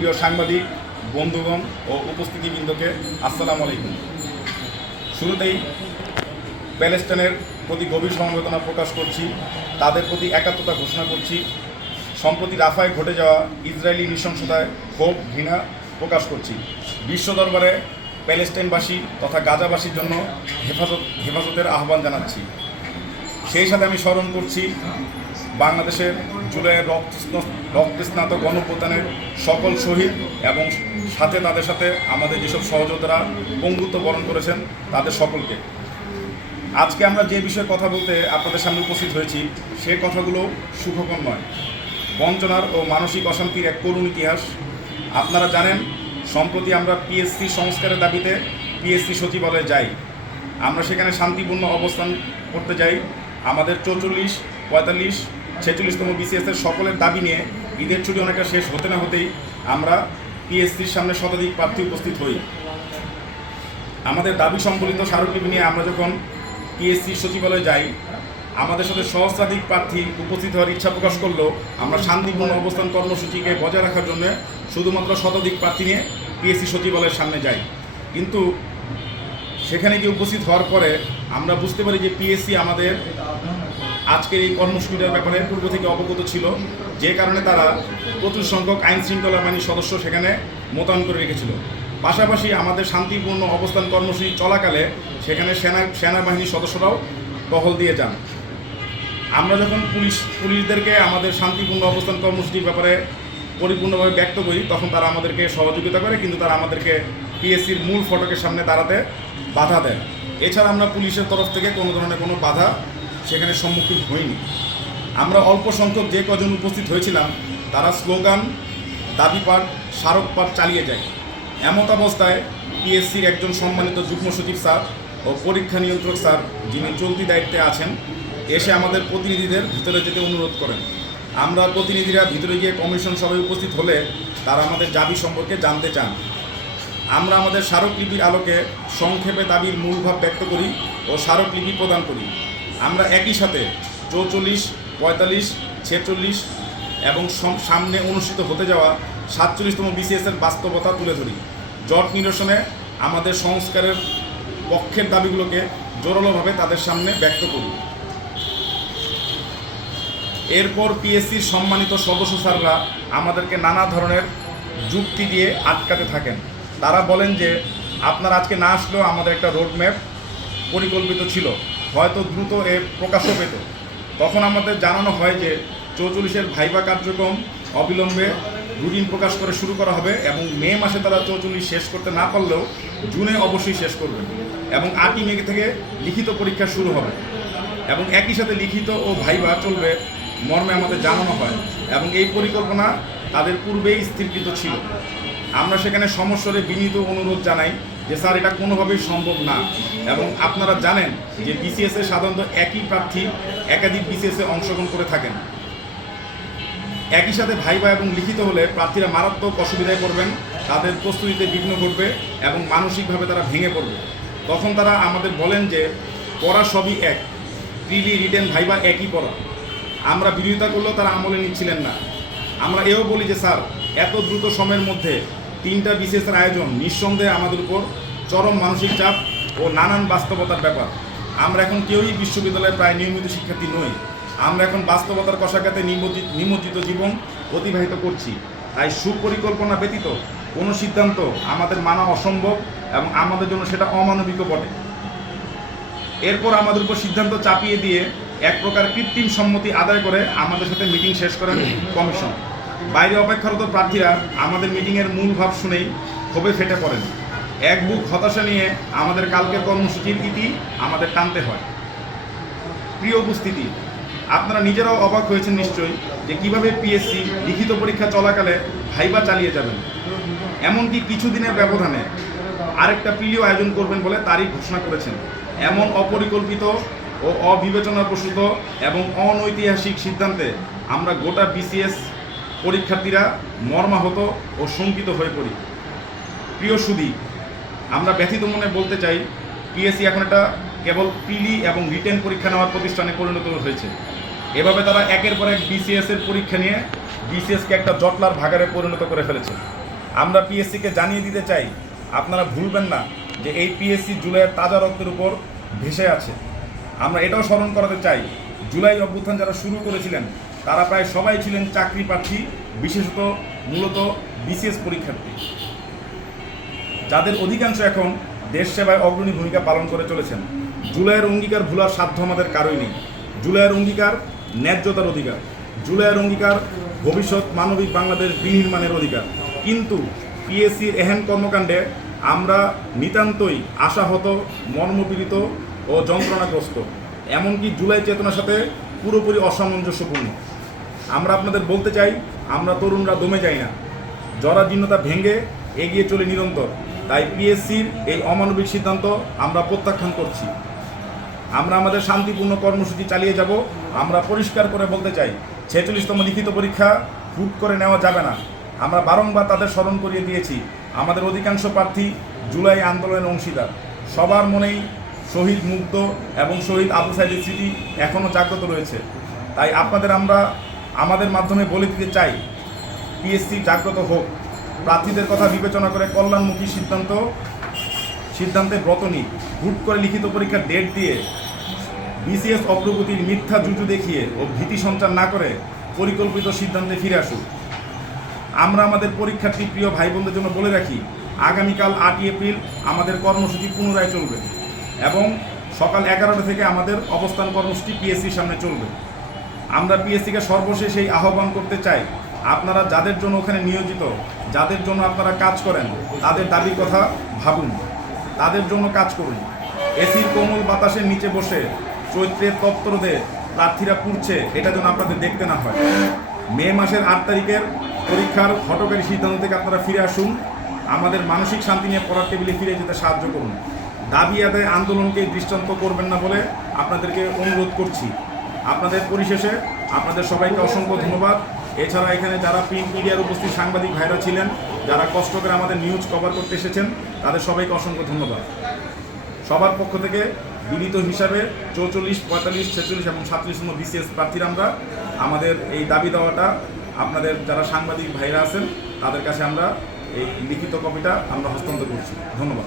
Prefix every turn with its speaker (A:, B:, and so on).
A: প্রিয় সাংবাদিক, বন্ধুগণ ও উপস্থিতিবৃন্দকে আসসালামু আলাইকুম। শুরুতেই প্যালেস্টাইনের প্রতি গভীর সমবেদনা প্রকাশ করছি, তাদের প্রতি একাত্মতা ঘোষণা করছি। সম্প্রতি রাফায় ঘটে যাওয়া ইসরায়েলি নৃশংসতায় ক্ষোভ, ঘৃণা প্রকাশ করছি। বিশ্ব দরবারে প্যালেস্টাইনবাসী তথা গাজাবাসীর জন্য হেফাজত, হেফাজতের আহ্বান জানাচ্ছি। সেই সাথে আমি স্মরণ করছি বাংলাদেশের জুলাইয়ের রক্ত রক্তস্নাত গণপ্রদানের সকল শহীদ এবং সাথে তাদের সাথে আমাদের যেসব সহযোদ্ধারা পঙ্গুত্ব বরণ করেছেন, তাদের সকলকে। আজকে আমরা যে বিষয়ে কথা বলতে আপনাদের সামনে উপস্থিত হয়েছি, সে কথাগুলো সুখকর নয়। বঞ্চনার ও মানসিক অশান্তির এক করুণ ইতিহাস। আপনারা জানেন, সম্প্রতি আমরা পিএসসি সংস্কারের দাবিতে পিএসসি সচিবালয়ে যাই। আমরা সেখানে শান্তিপূর্ণ অবস্থান করতে যাই। আমাদের চৌচল্লিশ, পঁয়তাল্লিশ ছেচল্লিশতম বিসিএসের সকলের দাবি নিয়ে ঈদের ছুটি অনেকটা শেষ হতে না হতেই আমরা পিএসসির সামনে শতাধিক প্রার্থী উপস্থিত হই। আমাদের দাবি সম্বলিত স্মারকলিপি নিয়ে আমরা যখন পিএসসি সচিবালয়ে যাই, আমাদের সাথে সহস্রাধিক প্রার্থী উপস্থিত হওয়ার ইচ্ছা প্রকাশ করলেও আমরা শান্তিপূর্ণ অবস্থান কর্মসূচিকে বজায় রাখার জন্য শুধুমাত্র শতাধিক প্রার্থী নিয়ে পিএসসি সচিবালয়ের সামনে যাই। কিন্তু সেখানে গিয়ে উপস্থিত হওয়ার পরে আমরা বুঝতে পারি যে পিএসসি আমাদের আজকের এই কর্মসূচিটার ব্যাপারে পূর্ব থেকে অবগত ছিল। যে কারণে তারা প্রচুর সংখ্যক আইন শৃঙ্খলা বাহিনীর সদস্য সেখানে মোতায়েন করে রেখেছিল। পাশাপাশি আমাদের শান্তিপূর্ণ অবস্থান কর্মসূচি চলাকালে সেখানে সেনা সেনাবাহিনীর সদস্যরাও টহল দিয়ে যান। আমরা যখন পুলিশ পুলিশদেরকে আমাদের শান্তিপূর্ণ অবস্থান কর্মসূচির ব্যাপারে পরিপূর্ণভাবে ব্যক্ত করি, তখন তারা আমাদেরকে সহযোগিতা করে, কিন্তু তারা আমাদেরকে পিএসসির মূল ফটকের সামনে দাঁড়াতে বাধা দেয়। এছাড়া আমরা পুলিশের তরফ থেকে কোনো ধরনের কোনো বাধা সেখানে সম্মুখীন হইনি আমরা অল্প সংখ্যক যে কজন উপস্থিত হয়েছিলাম, তারা স্লোগান, দাবি পাঠ, স্মারক পাঠ চালিয়ে যায়। এমত অবস্থায় পিএসসির একজন সম্মানিত যুগ্ম সচিব স্যার ও পরীক্ষা নিয়ন্ত্রক স্যার যিনি চলতি দায়িত্বে আছেন, এসে আমাদের প্রতিনিধিদের ভিতরে যেতে অনুরোধ করেন। আমরা প্রতিনিধিরা ভিতরে গিয়ে কমিশন সভায় উপস্থিত হলে তারা আমাদের দাবি সম্পর্কে জানতে চান। আমরা আমাদের স্মারকলিপির আলোকে সংক্ষেপে দাবির মূল ভাব ব্যক্ত করি ও স্মারকলিপি প্রদান করি। আমরা একই সাথে চৌচল্লিশ, পঁয়তাল্লিশ, ছেচল্লিশ এবং সামনে অনুষ্ঠিত হতে যাওয়া সাতচল্লিশতম বিসিএসের বাস্তবতা তুলে ধরি। জট নিরসনে আমাদের সংস্কারের পক্ষের দাবিগুলোকে জোরালোভাবে তাদের সামনে ব্যক্ত করি এরপর পিএসসির সম্মানিত সদস্য স্যাররা আমাদেরকে নানা ধরনের যুক্তি দিয়ে আটকাতে থাকেন। তারা বলেন যে, আপনার আজকে না আসলেও আমাদের একটা রোডম্যাপ পরিকল্পিত ছিল। হয়তো দ্রুত এ প্রকাশও পেত। তখন আমাদের জানানো হয় যে, চৌচল্লিশের ভাইবা কার্যক্রম অবিলম্বে রুটিন প্রকাশ করে শুরু করা হবে এবং মে মাসে তারা চৌচল্লিশ শেষ করতে না পারলেও জুনে অবশ্যই শেষ করবে এবং আটই মে থেকে লিখিত পরীক্ষা শুরু হবে। এবং একই সাথে লিখিত ও ভাইবা চলবে মর্মে আমাদের জানানো হয় এবং এই পরিকল্পনা তাদের পূর্বেই স্থিরকৃত ছিল। আমরা সেখানে সমস্যারে বিনীত অনুরোধ জানাই যে স্যার, এটা কোনোভাবেই সম্ভব না। এবং আপনারা জানেন যে বিসিএসে সাধারণত একই প্রার্থী একাধিক বিসিএসে অংশগ্রহণ করে থাকেন। একই সাথে ভাইবা এবং লিখিত হলে প্রার্থীরা মারাত্মক অসুবিধায় পড়বেন, তাদের প্রস্তুতিতে বিঘ্ন ঘটবে এবং মানসিকভাবে তারা ভেঙে পড়বে। তখন তারা আমাদের বলেন যে, পড়া সবই এক, প্রিলি, রিটেন, ভাইবা একই পড়া। আমরা বিরোধিতা করলেও তারা আমলে নিচ্ছিলেন না। আমরা এও বলি যে, স্যার, এত দ্রুত সময়ের মধ্যে তিনটা বিশেষের আয়োজন নিঃসন্দেহে আমাদের উপর চরম মানসিক চাপ ও নানান বাস্তবতার ব্যাপার। আমরা এখন কেউই বিশ্ববিদ্যালয়ে প্রায় নিয়মিত শিক্ষার্থী নই। আমরা এখন বাস্তবতার কষাঘাতে নিমজ্জিত নিমজ্জিত জীবন অতিবাহিত করছি। তাই সুপরিকল্পনা ব্যতীত কোনো সিদ্ধান্ত আমাদের মানা অসম্ভব এবং আমাদের জন্য সেটা অমানবিকও বটে। এরপর আমাদের উপর সিদ্ধান্ত চাপিয়ে দিয়ে এক প্রকার কৃত্রিম সম্মতি আদায় করে আমাদের সাথে মিটিং শেষ করেন কমিশন। বাইরে অপেক্ষারত প্রার্থীরা আমাদের মিটিংয়ের মূল ভাব শুনেই ক্ষোভে ফেটে পড়েন। এক বুক হতাশা নিয়ে আমাদের কালকের কর্মসূচির ইতি আমাদের টানতে হয়। প্রিয় উপস্থিতি, আপনারা নিজেরাও অবাক হয়েছেন নিশ্চয়ই যে কীভাবে পিএসসি লিখিত পরীক্ষা চলাকালে ভাইবা চালিয়ে যাবেন। এমনকি কিছুদিনের ব্যবধানে আরেকটা প্রিলিও আয়োজন করবেন বলে তারিখ ঘোষণা করেছেন। এমন অপরিকল্পিত ও অবিবেচনাপ্রসূত এবং অনৈতিহাসিক সিদ্ধান্তে আমরা গোটা বিসিএস পরীক্ষার্থীরা মর্মাহত ও শঙ্কিত হয়ে পড়ি। প্রিয় সুদী, আমরা ব্যথিত মনে বলতে চাই পিএসসি এখন একটা কেবল পিলি এবং রিটেন পরীক্ষা নেওয়ার প্রতিষ্ঠানে পরিণত হয়েছে। এভাবে তারা একের পর এক বিসিএস এর পরীক্ষা নিয়ে বিসিএসকে একটা জটলার ভাগারে পরিণত করে ফেলেছে। আমরা পিএসসিকে জানিয়ে দিতে চাই, আপনারা ভুলবেন না যে এই পিএসসি জুলাইয়ের তাজা রক্তের উপর ভেসে আছে। আমরা এটাও স্মরণ করাতে চাই, জুলাই অভ্যুত্থান যারা শুরু করেছিলেন তারা প্রায় সবাই ছিলেন চাকরি প্রার্থী, বিশেষত মূলত বিসিএস পরীক্ষার্থী। যাদের অধিকাংশ এখন দেশ সেবায় অগ্রণী ভূমিকা পালন করে চলেছেন। জুলাইয়ের অঙ্গীকার ভুলার সাধ্য আমাদের কারোই নেই। জুলাইয়ের অঙ্গীকার ন্যায্যতার অধিকার। জুলাইয়ের অঙ্গীকার ভবিষ্যৎ মানবিক বাংলাদেশ বিনির্মাণের অধিকার। কিন্তু পিএসসির এহেন কর্মকাণ্ডে আমরা নিতান্তই আশাহত, মর্মপীড়িত ও যন্ত্রণাগ্রস্ত। এমনকি জুলাই চেতনার সাথে পুরোপুরি অসামঞ্জস্যপূর্ণ। আমরা আপনাদের বলতে চাই, আমরা তরুণরা দমে যাই না। জরাজীর্ণতা ভেঙে এগিয়ে চলে নিরন্তর। তাই পিএসসির এই অমানবিক সিদ্ধান্ত আমরা প্রত্যাখ্যান করছি। আমরা আমাদের শান্তিপূর্ণ কর্মসূচি চালিয়ে যাব। আমরা পরিষ্কার করে বলতে চাই, ছেচল্লিশতম লিখিত পরীক্ষা হুট করে নেওয়া যাবে না। আমরা বারংবার তাদের স্মরণ করিয়ে দিয়েছি, আমাদের অধিকাংশ প্রার্থী জুলাই আন্দোলনের অংশীদার। সবার মনেই শহীদ মুগ্ধ এবং শহীদ আবু সাইদের স্মৃতি এখনও জাগ্রত রয়েছে। তাই আপনাদের আমরা আমাদের মাধ্যমে বলে দিতে চাই পিএসসি জাগ্রত হোক। প্রার্থীদের কথা বিবেচনা করে কল্যাণমুখী সিদ্ধান্ত, সিদ্ধান্তে ব্রত নিক। হুট করে লিখিত পরীক্ষার ডেট দিয়ে বিসিএস অগ্রগতির মিথ্যা জুজু দেখিয়ে ও ভীতি সঞ্চার না করে পরিকল্পিত সিদ্ধান্তে ফিরে আসুক। আমরা আমাদের পরীক্ষার্থী প্রিয় ভাই বোনদের জন্য বলে রাখি, আগামীকাল আটই এপ্রিল আমাদের কর্মসূচি পুনরায় চলবে এবং সকাল এগারোটা থেকে আমাদের অবস্থান কর্মসূচি পিএসসির সামনে চলবে। আমরা পিএসসিকে সর্বশেষ এই আহ্বান করতে চাই। আপনারা যাদের জন্য ওখানে নিয়োজিত, যাদের জন্য আপনারা কাজ করেন, তাদের দাবির কথা ভাবুন। তাদের জন্য কাজ করুন। এসির কোমল বাতাসের নিচে বসে চৈত্রের তত্ত্বরোধে প্রার্থীরা পুড়ছে, এটা যেন আপনাদের দেখতে না হয়। মে মাসের আট তারিখের পরীক্ষার হটকারী সিদ্ধান্ত থেকে আপনারা ফিরে আসুন। আমাদের মানসিক শান্তি নিয়ে পড়ার টেবিলে ফিরে যেতে সাহায্য করুন। দাবি আদায় আন্দোলনকে দৃষ্টান্ত করবেন না বলে আপনাদেরকে অনুরোধ করছি। আপনাদের পরিশেষে আপনাদের সবাইকে অসংখ্য ধন্যবাদ। এছাড়া এখানে যারা প্রিন্ট মিডিয়ার উপস্থিত সাংবাদিক ভাইরা ছিলেন, যারা কষ্ট করে আমাদের নিউজ কভার করতে এসেছেন, তাদের সবাইকে অসংখ্য ধন্যবাদ। সবার পক্ষ থেকে বিনীত হিসাবে চৌচল্লিশ, পঁয়তাল্লিশ, ছেচল্লিশ এবং সাতচল্লিশ নম্বর বিসিএস প্রার্থীরা আমরা আমাদের এই দাবি দেওয়াটা আপনাদের যারা সাংবাদিক ভাইরা আছেন, তাদের কাছে আমরা এই লিখিত কপিটা আমরা হস্তান্তর করছি। ধন্যবাদ।